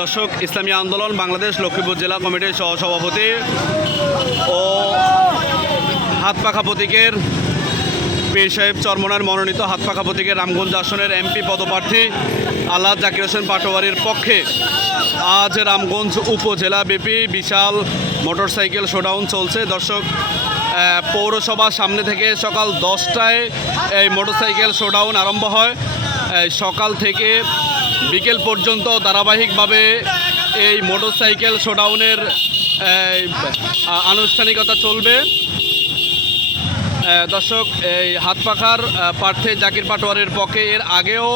দর্শক, ইসলামী আন্দোলন বাংলাদেশ লক্ষ্মীপুর জেলা কমিটির সহসভাপতি ও হাতপাখা প্রতীকের পীর সাহেব চরমনার মনোনীত হাতপাখা প্রতীকের রামগঞ্জ আসনের এমপি পদপ্রার্থী আল্লাহ জাকির হোসেন পাটোয়ারির পক্ষে আজ রামগঞ্জ উপজেলা ব্যাপী বিশাল মোটরসাইকেল শোডাউন চলছে। দর্শক পৌরসভার সামনে থেকে সকাল দশটায় এই মোটরসাইকেল শোডাউন আরম্ভ হয়। সকাল থেকে বিকেল পর্যন্ত ধারাবাহিকভাবে এই মোটরসাইকেল শোডাউনের আনুষ্ঠানিকতা চলবে। দর্শক এই হাত পাখার আহ, প্রার্থী জাকির পাটোয়ারের পক্ষে এর আগেও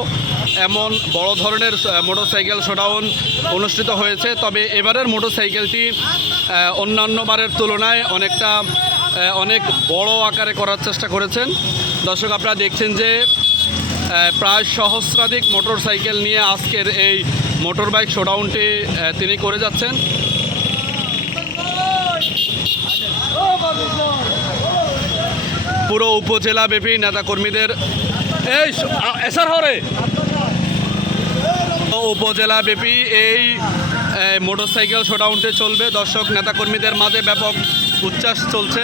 এমন বড় ধরনের মোটরসাইকেল শোডাউন অনুষ্ঠিত হয়েছে। তবে এবারের মোটরসাইকেলটি আহ, অন্যান্য বারের তুলনায় অনেকটা অনেক বড় আকারে করার চেষ্টা করেছেন। দর্শক আপনারা দেখছেন যে প্রায় সহস্রাধিক মোটরসাইকেল নিয়ে আজকের এই মোটর বাইক শোডাউনটি তিনি করে যাচ্ছেন। পুরো উপজেলা ব্যাপী নেতাকর্মীদের এই এসার হরে। উপজেলা ব্যাপী এই মোটরসাইকেল শোডাউনটি চলবে। দর্শক, নেতাকর্মীদের মাঝে ব্যাপক উচ্ছ্বাস চলছে।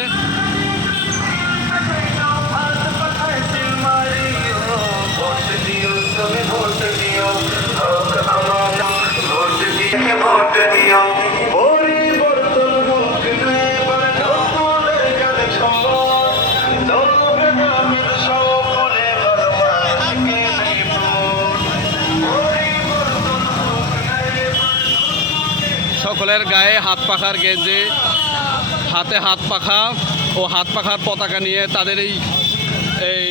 সকলের গায়ে হাত পাখার গেঞ্জি হাতে হাত পাখা ও হাত পাখার পতাকা নিয়ে তাদের এই এই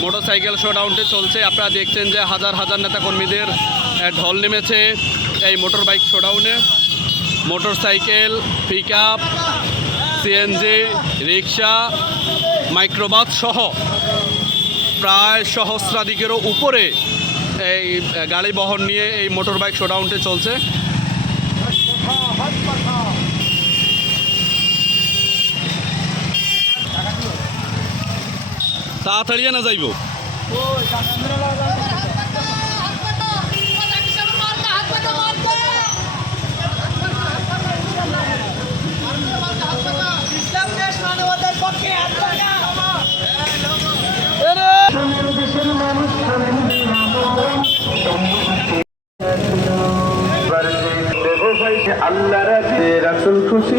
মোটরসাইকেল শোডাউনটি চলছে। আপনারা দেখছেন যে হাজার হাজার নেতাকর্মীদের আহ, ঢল নেমেছে। এই motor bike শোডাউনে motorcycle pick up CNG rickshaw microbus সহ প্রায় সহস্রাধিকেরও উপরে এই গাড়ি বহন নিয়ে এই মোটর বাইক শোডাউনটি চলছে। তাড়াতাড়ি না যাইব। আল্লাহ রাসুল খুশি